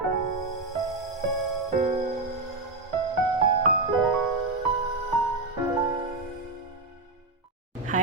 Hi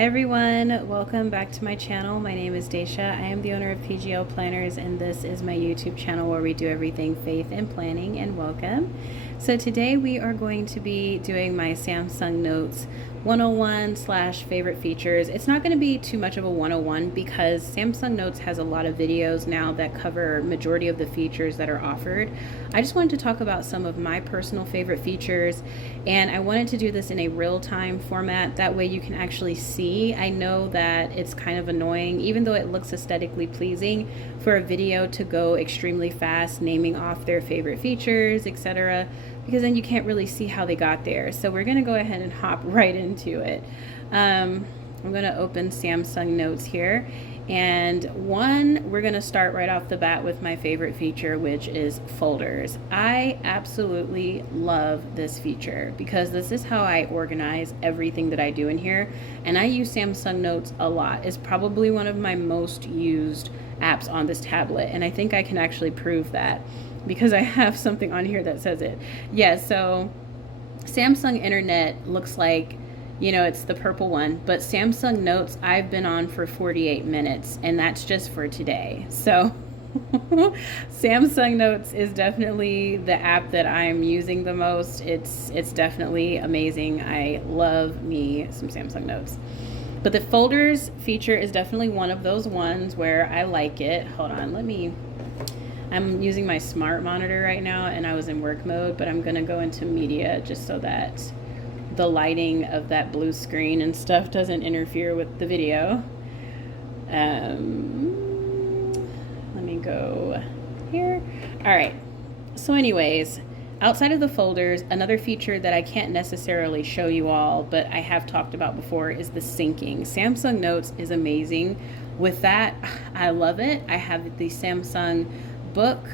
everyone, welcome back to my channel. My name is Daisha. I am the owner of PGL Planners, and this is my YouTube channel where we do everything faith and planning, and welcome. So today we are going to be doing my Samsung Notes 101 / favorite features. It's not going to be too much of a 101 because Samsung Notes has a lot of videos now that cover majority of the features that are offered. I just wanted to talk about some of my personal favorite features, and I wanted to do this in a real-time format. That way you can actually see. I know that it's kind of annoying, even though it looks aesthetically pleasing, for a video to go extremely fast, naming off their favorite features, etc., because then you can't really see how they got there. So we're going to go ahead and hop right into it. I'm going to open Samsung Notes here, and we're going to start right off the bat with my favorite feature, which is folders. I absolutely love this feature because this is how I organize everything that I do in here, and I use Samsung Notes a lot. It's probably one of my most used apps on this tablet, and I think I can actually prove that because I have something on here that says it. Yeah, so Samsung Internet looks like, you know, it's the purple one, but Samsung Notes I've been on for 48 minutes, and that's just for today. So Samsung Notes is definitely the app that I'm using the most. It's definitely amazing. I love me some Samsung Notes. But the folders feature is definitely one of those ones where I like it. Hold on, I'm using my smart monitor right now, and I was in work mode, but I'm gonna go into media just so that the lighting of that blue screen and stuff doesn't interfere with the video. Let me go here. All right, so anyways, outside of the folders, another feature that I can't necessarily show you all, but I have talked about before, is the syncing. Samsung Notes is amazing with that. I love it. I have the Samsung Book,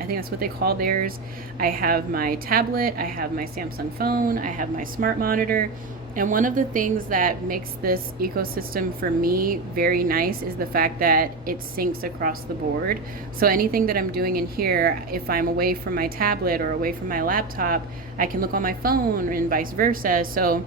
I think that's what they call theirs. I have my tablet, I have my Samsung phone, I have my smart monitor, and one of the things that makes this ecosystem for me very nice is the fact that it syncs across the board. So anything that I'm doing in here, if I'm away from my tablet or away from my laptop, I can look on my phone and vice versa. So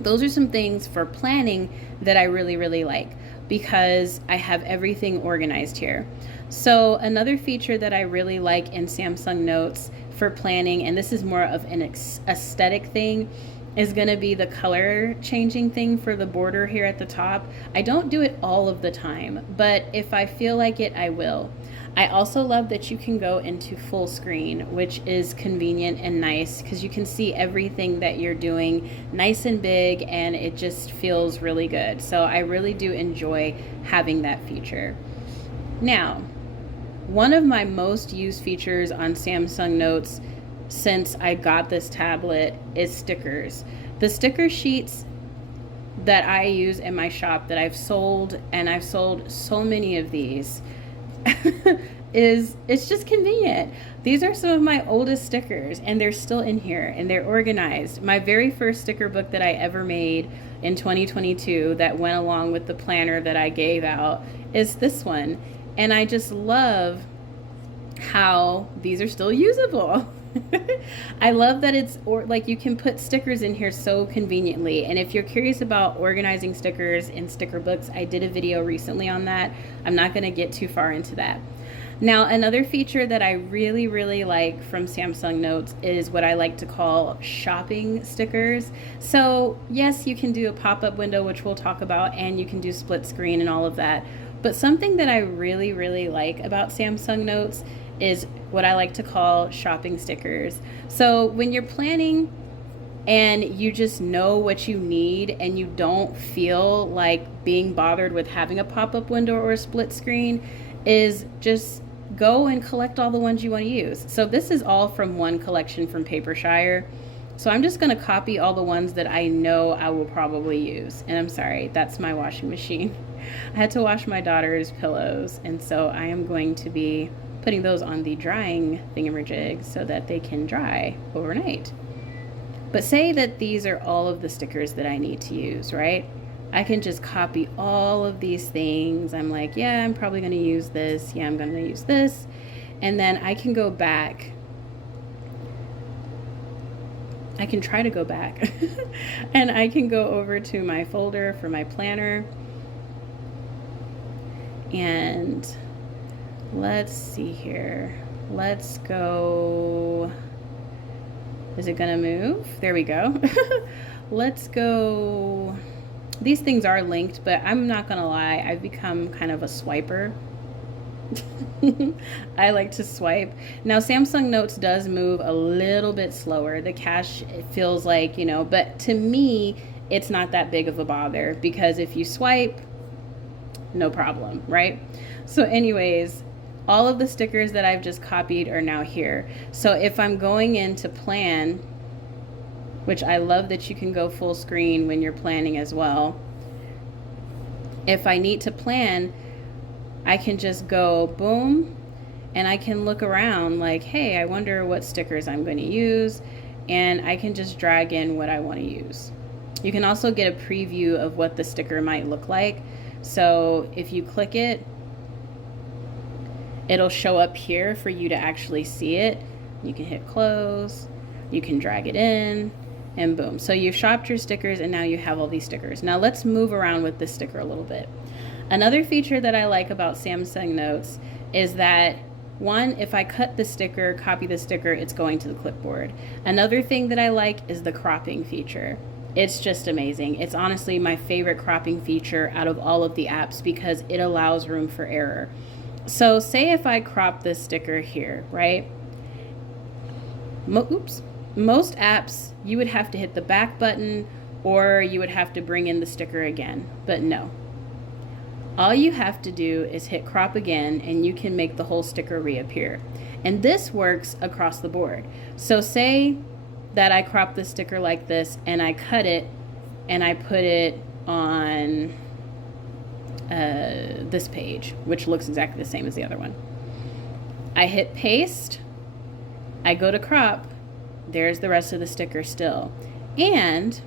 those are some things for planning that I really like, because I have everything organized here. So another feature that I really like in Samsung Notes for planning, and this is more of an aesthetic thing, is going to be the color changing thing for the border here at the top. I don't do it all of the time, but if I feel like it, I will. I also love that you can go into full screen, which is convenient and nice because you can see everything that you're doing nice and big, and it just feels really good. So I really do enjoy having that feature. Now, one of my most used features on Samsung Notes since I got this tablet is stickers. The sticker sheets that I use in my shop that I've sold, and I've sold so many of these, it's just convenient. These are some of my oldest stickers, and they're still in here, and they're organized. My very first sticker book that I ever made in 2022 that went along with the planner that I gave out is this one. And I just love how these are still usable. I love that it's like you can put stickers in here so conveniently. And if you're curious about organizing stickers in sticker books, I did a video recently on that. I'm not going to get too far into that. Now, another feature that I really like from Samsung Notes is what I like to call shopping stickers. So yes, you can do a pop-up window, which we'll talk about, and you can do split screen and all of that. But something that I really like about Samsung Notes is what I like to call shopping stickers. So when you're planning and you just know what you need and you don't feel like being bothered with having a pop-up window or a split screen, is just go and collect all the ones you want to use. So this is all from one collection from Papershire. So I'm just going to copy all the ones that I know I will probably use. And I'm sorry, that's my washing machine. I had to wash my daughter's pillows, and so I am going to be putting those on the drying thingamajig so that they can dry overnight. But say that these are all of the stickers that I need to use, right? I can just copy all of these things. I'm like, yeah, I'm probably going to use this. Yeah, I'm going to use this. And then I can go back. I can try to go back and I can go over to my folder for my planner, and let's see here. Let's go. Is it gonna move? There we go. Let's go. These things are linked, but I'm not gonna lie, I've become kind of a swiper. I like to swipe. Now Samsung Notes does move a little bit slower. The cache, it feels like, you know, but to me it's not that big of a bother, because if you swipe, no problem, right? So anyways, all of the stickers that I've just copied are now here. So if I'm going into plan, which I love that you can go full screen when you're planning as well, if I need to plan, I can just go boom, and I can look around like, hey, I wonder what stickers I'm going to use, and I can just drag in what I want to use. You can also get a preview of what the sticker might look like. So if you click it, it'll show up here for you to actually see it. You can hit close, you can drag it in, and boom. So you've shopped your stickers, and now you have all these stickers. Now let's move around with this sticker a little bit. Another feature that I like about Samsung Notes is that, one, if I cut the sticker, copy the sticker, it's going to the clipboard. Another thing that I like is the cropping feature. It's just amazing. It's honestly my favorite cropping feature out of all of the apps, because it allows room for error. So say if I crop this sticker here, right? Most apps, you would have to hit the back button, or you would have to bring in the sticker again, but no. All you have to do is hit crop again, and you can make the whole sticker reappear. And this works across the board. So say that I crop the sticker like this, and I cut it, and I put it on this page, which looks exactly the same as the other one. I hit paste, I go to crop, there's the rest of the sticker still. And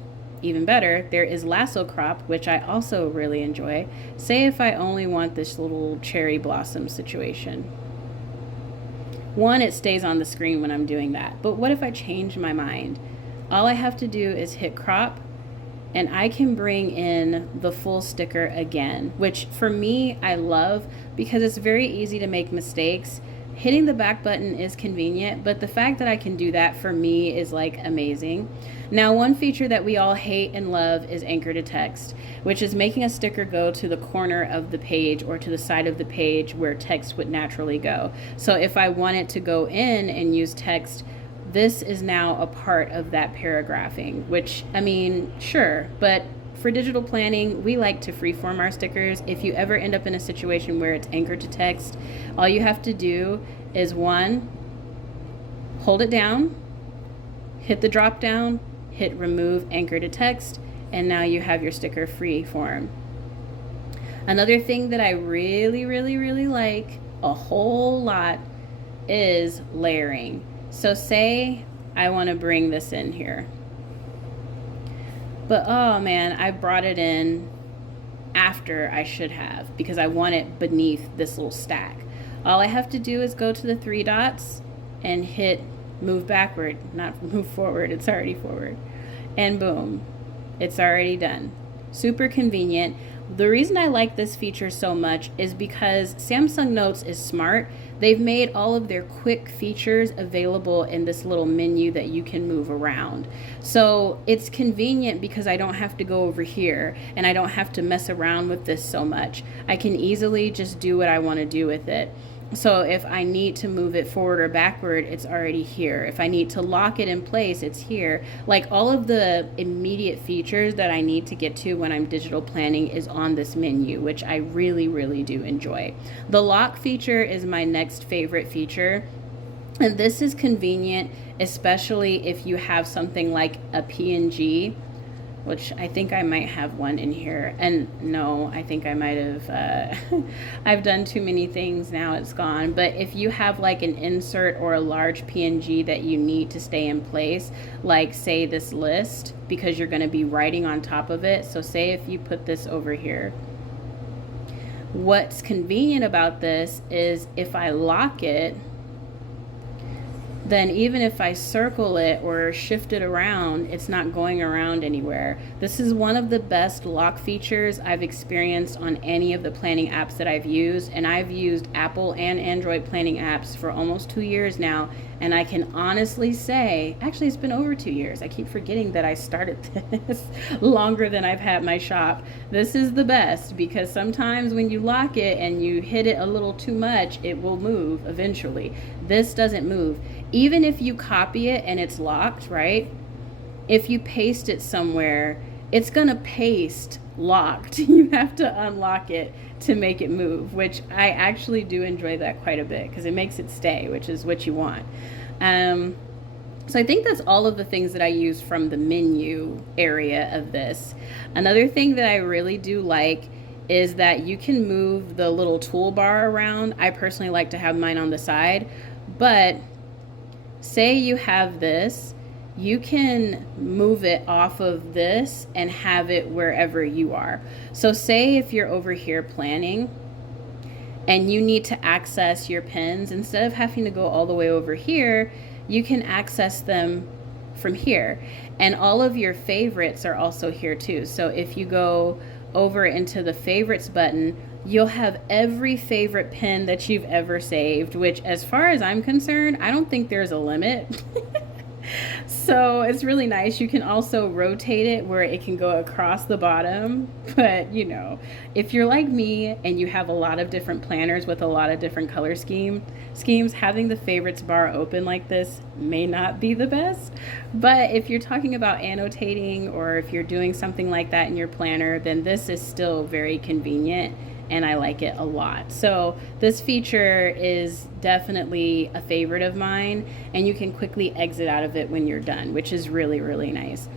even better, there is lasso crop, which I also really enjoy. Say if I only want this little cherry blossom situation. One, it stays on the screen when I'm doing that. But what if I change my mind? All I have to do is hit crop, and I can bring in the full sticker again, which for me, I love, because it's very easy to make mistakes. Hitting the back button is convenient, but the fact that I can do that for me is like amazing. Now, one feature that we all hate and love is anchor to text, which is making a sticker go to the corner of the page or to the side of the page where text would naturally go. So if I wanted to go in and use text, this is now a part of that paragraphing, which, I mean, sure, but for digital planning, we like to freeform our stickers. If you ever end up in a situation where it's anchored to text, all you have to do is, one, hold it down, hit the drop down, hit remove anchor to text, and now you have your sticker free form. Another thing that I really, really, really like a whole lot is layering. So say I want to bring this in here, but oh man, I brought it in after I should have, because I want it beneath this little stack. All I have to do is go to the three dots and hit move backward, not move forward, it's already forward, and boom, it's already done. Super convenient. The reason I like this feature so much is because Samsung Notes is smart. They've made all of their quick features available in this little menu that you can move around. So it's convenient because I don't have to go over here and I don't have to mess around with this so much. I can easily just do what I want to do with it. So if I need to move it forward or backward, it's already here. If I need to lock it in place, it's here. Like, all of the immediate features that I need to get to when I'm digital planning is on this menu, which I really, really do enjoy. The lock feature is my next favorite feature. And this is convenient, especially if you have something like a PNG, which I think I might have one in here. And no, I think I might have, I've done too many things now, it's gone. But if you have like an insert or a large PNG that you need to stay in place, like say this list, because you're gonna be writing on top of it. So say if you put this over here, what's convenient about this is if I lock it, then even if I circle it or shift it around, it's not going around anywhere. This is one of the best lock features I've experienced on any of the planning apps that I've used, and I've used Apple and Android planning apps for almost 2 years now, and I can honestly say, actually it's been over 2 years. I keep forgetting that I started this longer than I've had my shop. This is the best, because sometimes when you lock it and you hit it a little too much, it will move eventually. This doesn't move. Even if you copy it and it's locked, right? If you paste it somewhere, it's gonna paste locked. You have to unlock it to make it move, which I actually do enjoy that quite a bit because it makes it stay, which is what you want. So I think that's all of the things that I use from the menu area of this. Another thing that I really do like is that you can move the little toolbar around. I personally like to have mine on the side, but say you have this, you can move it off of this and have it wherever you are. So say if you're over here planning and you need to access your pins, instead of having to go all the way over here, you can access them from here. And all of your favorites are also here too. So if you go over into the favorites button, you'll have every favorite pin that you've ever saved, which as far as I'm concerned, I don't think there's a limit. So it's really nice. You can also rotate it where it can go across the bottom. But you know, if you're like me and you have a lot of different planners with a lot of different color schemes, having the favorites bar open like this may not be the best. But if you're talking about annotating, or if you're doing something like that in your planner, then this is still very convenient, and I like it a lot. So this feature is definitely a favorite of mine, and you can quickly exit out of it when you're done, which is really, really nice.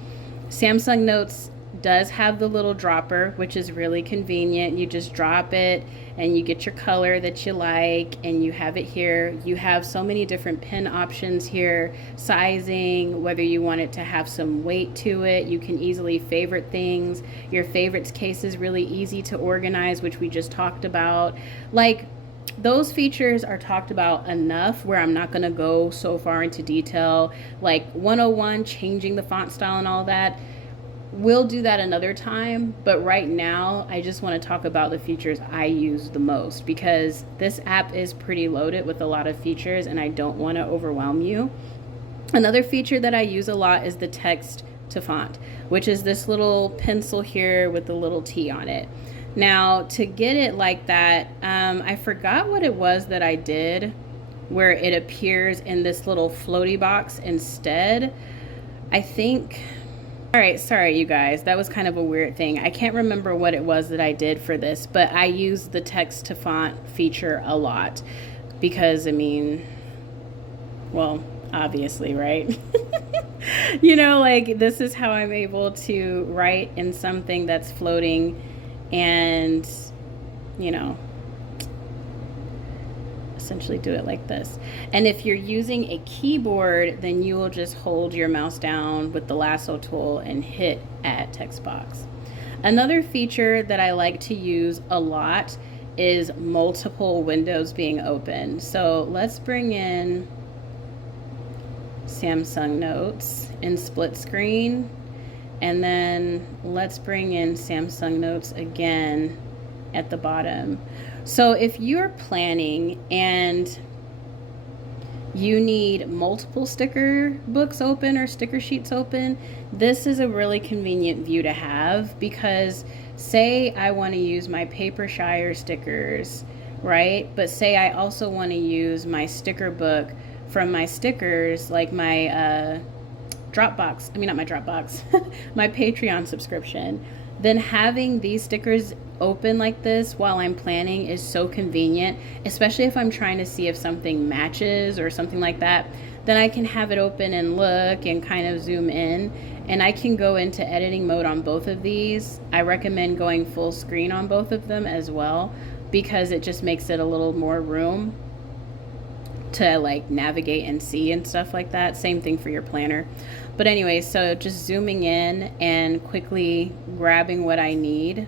Samsung Notes does have the little dropper, which is really convenient. You just drop it and you get your color that you like, and you have it here. You have so many different pen options here, sizing, whether you want it to have some weight to it. You can easily favorite things. Your favorites case is really easy to organize, which we just talked about. Like, those features are talked about enough where I'm not going to go so far into detail. Like 101, changing the font style and all that, we'll do that another time. But right now I just want to talk about the features I use the most, because this app is pretty loaded with a lot of features and I don't want to overwhelm you. Another feature that I use a lot is the text to font, which is this little pencil here with the little T on it. Now, to get it like that, I forgot what it was that I did where it appears in this little floaty box instead. I think, all right, sorry you guys, that was kind of a weird thing. I can't remember what it was that I did for this, but I use the text to font feature a lot because, I mean, well, obviously, right? You know, like, this is how I'm able to write in something that's floating and, you know, essentially do it like this. And if you're using a keyboard, then you will just hold your mouse down with the lasso tool and hit add text box. Another feature that I like to use a lot is multiple windows being open. So let's bring in Samsung Notes in split screen, and then let's bring in Samsung Notes again at the bottom. So if you're planning and you need multiple sticker books open or sticker sheets open, this is a really convenient view to have, because say I want to use my PAPERFEEL stickers, right? But say I also want to use my sticker book from my stickers, like my Dropbox, I mean not my Dropbox, my Patreon subscription, then having these stickers open like this while I'm planning is so convenient, especially if I'm trying to see if something matches or something like that. Then I can have it open and look and kind of zoom in, and I can go into editing mode on both of these. I recommend going full screen on both of them as well, because it just makes it a little more room to like navigate and see and stuff like that. Same thing for your planner. But anyway, so just zooming in and quickly grabbing what I need.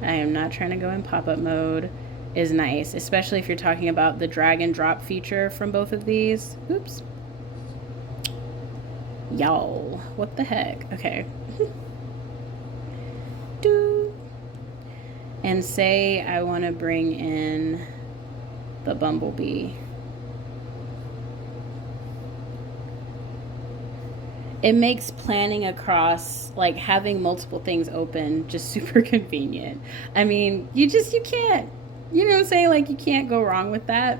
I am not trying to go in pop-up mode. is nice, especially if you're talking about the drag and drop feature from both of these. Oops. Y'all, what the heck? Okay. Do. And say I want to bring in the bumblebee. It makes planning across, like having multiple things open, just super convenient. I mean, you can't, you know what I'm saying? Like, you can't go wrong with that.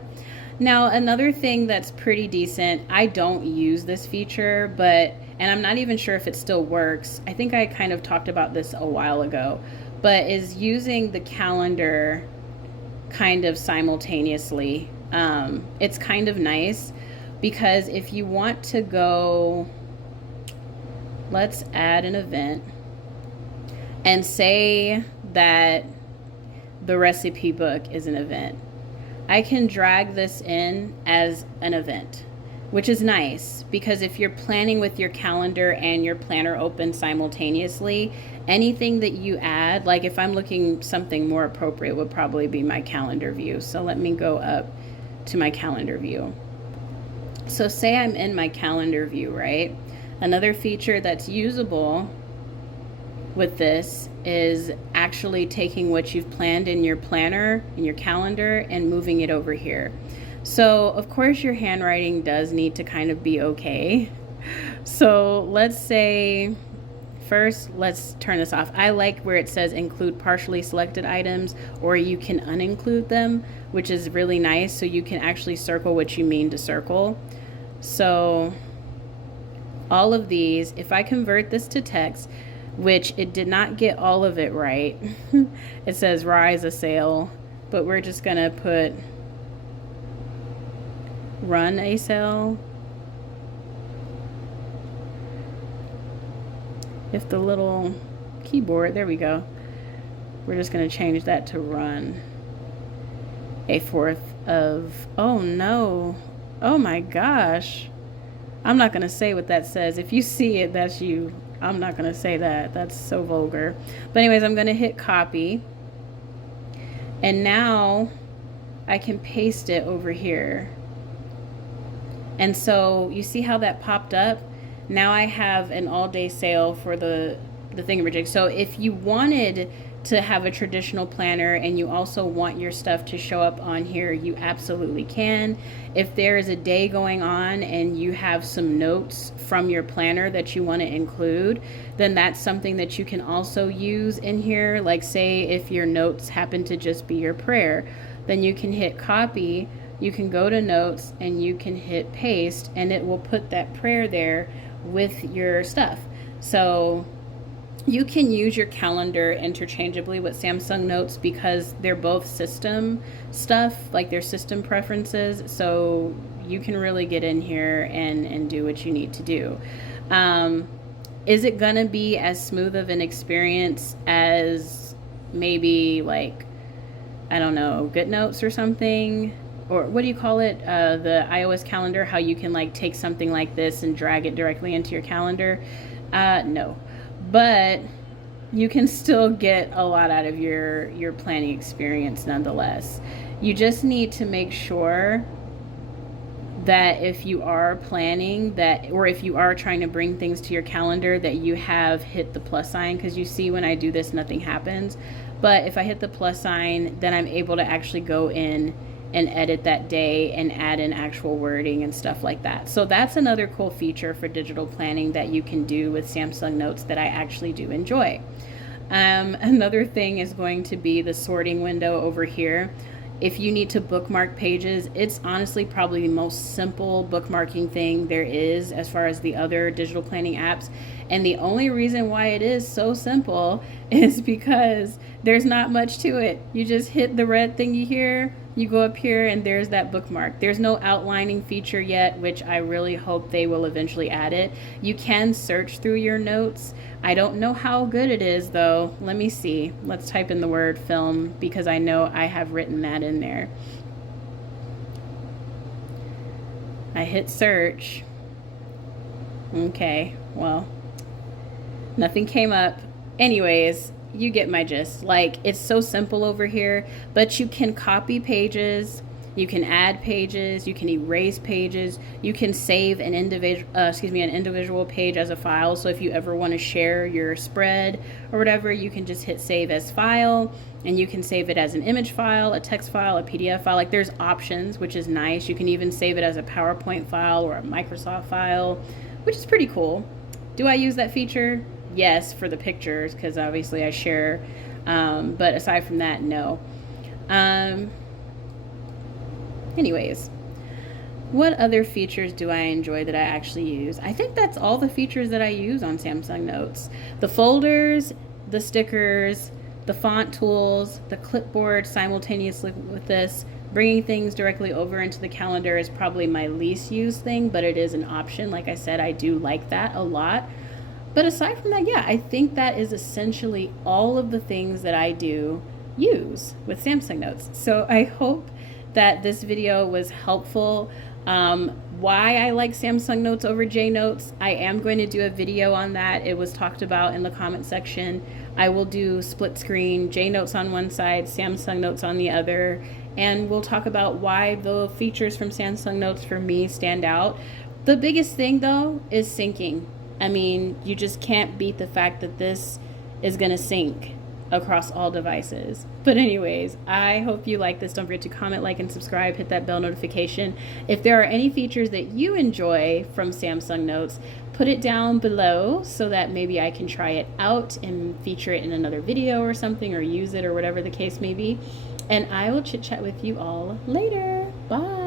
Now, another thing that's pretty decent, I don't use this feature, but, and I'm not even sure if it still works. I think I kind of talked about this a while ago, but is using the calendar kind of simultaneously. It's kind of nice because if you want to go, let's add an event and say that the recipe book is an event. I can drag this in as an event, which is nice because if you're planning with your calendar and your planner open simultaneously, anything that you add, like if I'm looking something more appropriate would probably be my calendar view. So let me go up to my calendar view. So say I'm in my calendar view, right? Another feature that's usable with this is actually taking what you've planned in your planner, in your calendar, and moving it over here. So of course your handwriting does need to kind of be okay. So let's say, first, let's turn this off. I like where it says include partially selected items, or you can uninclude them, which is really nice. So you can actually circle what you mean to circle. So all of these, if I convert this to text, which it did not get all of it right, it says rise a sale, but we're just gonna put run a sale. If the little keyboard, there we go, we're just gonna change that to run a 4th of, oh no, oh my gosh, I'm not going to say what that says. If you see it, that's you. I'm not going to say that. That's so vulgar. But anyways, I'm going to hit copy. And now I can paste it over here. And so you see how that popped up? Now I have an all-day sale for the thingamajig. So if you wanted to have a traditional planner and you also want your stuff to show up on here, you absolutely can. If there is a day going on and you have some notes from your planner that you want to include, then that's something that you can also use in here. Like say if your notes happen to just be your prayer, then you can hit copy, you can go to notes and you can hit paste, and it will put that prayer there with your stuff. So you can use your calendar interchangeably with Samsung Notes because they're both system stuff, like they're system preferences. So you can really get in here and do what you need to do. Is it gonna be as smooth of an experience as maybe like, I don't know, GoodNotes or something? Or what do you call it? The iOS calendar, how you can like take something like this and drag it directly into your calendar? No. But you can still get a lot out of your planning experience nonetheless. You just need to make sure that if you are planning that, or if you are trying to bring things to your calendar, that you have hit the plus sign, because you see when I do this, nothing happens. But if I hit the plus sign, then I'm able to actually go in and edit that day and add in actual wording and stuff like that. So that's another cool feature for digital planning that you can do with Samsung Notes that I actually do enjoy. Another thing is going to be the sorting window over here. If you need to bookmark pages, it's honestly probably the most simple bookmarking thing there is as far as the other digital planning apps. And the only reason why it is so simple is because there's not much to it. You just hit the red thingy here, you go up here, and there's that bookmark. There's no outlining feature yet, which I really hope they will eventually add it. You can search through your notes. I don't know how good it is though. Let me see. Let's type in the word film because I know I have written that in there. I hit search. Okay, well, nothing came up. Anyways, you get my gist. Like, it's so simple over here, but you can copy pages, you can add pages, you can erase pages, you can save an individual page as a file. So if you ever want to share your spread or whatever, you can just hit save as file, and you can save it as an image file, a text file, a PDF file. Like, there's options, which is nice. You can even save it as a PowerPoint file or a Microsoft file, which is pretty cool. Do I use that feature? Yes, for the pictures, because obviously I share, but aside from that, no. Anyways, what other features do I enjoy that I actually use? I think that's all the features that I use on Samsung Notes. The folders, the stickers, the font tools, the clipboard simultaneously with this. Bringing things directly over into the calendar is probably my least used thing, but it is an option. Like I said, I do like that a lot. But aside from that, yeah, I think that is essentially all of the things that I do use with Samsung Notes. So I hope that this video was helpful. Why I like Samsung Notes over J Notes, I am going to do a video on that. It was talked about in the comment section. I will do split screen, J Notes on one side, Samsung Notes on the other, and we'll talk about why the features from Samsung Notes for me stand out. The biggest thing though is syncing. I mean, you just can't beat the fact that this is going to sync across all devices. But anyways, I hope you like this. Don't forget to comment, like, and subscribe. Hit that bell notification. If there are any features that you enjoy from Samsung Notes, put it down below so that maybe I can try it out and feature it in another video or something, or use it, or whatever the case may be. And I will chit chat with you all later. Bye.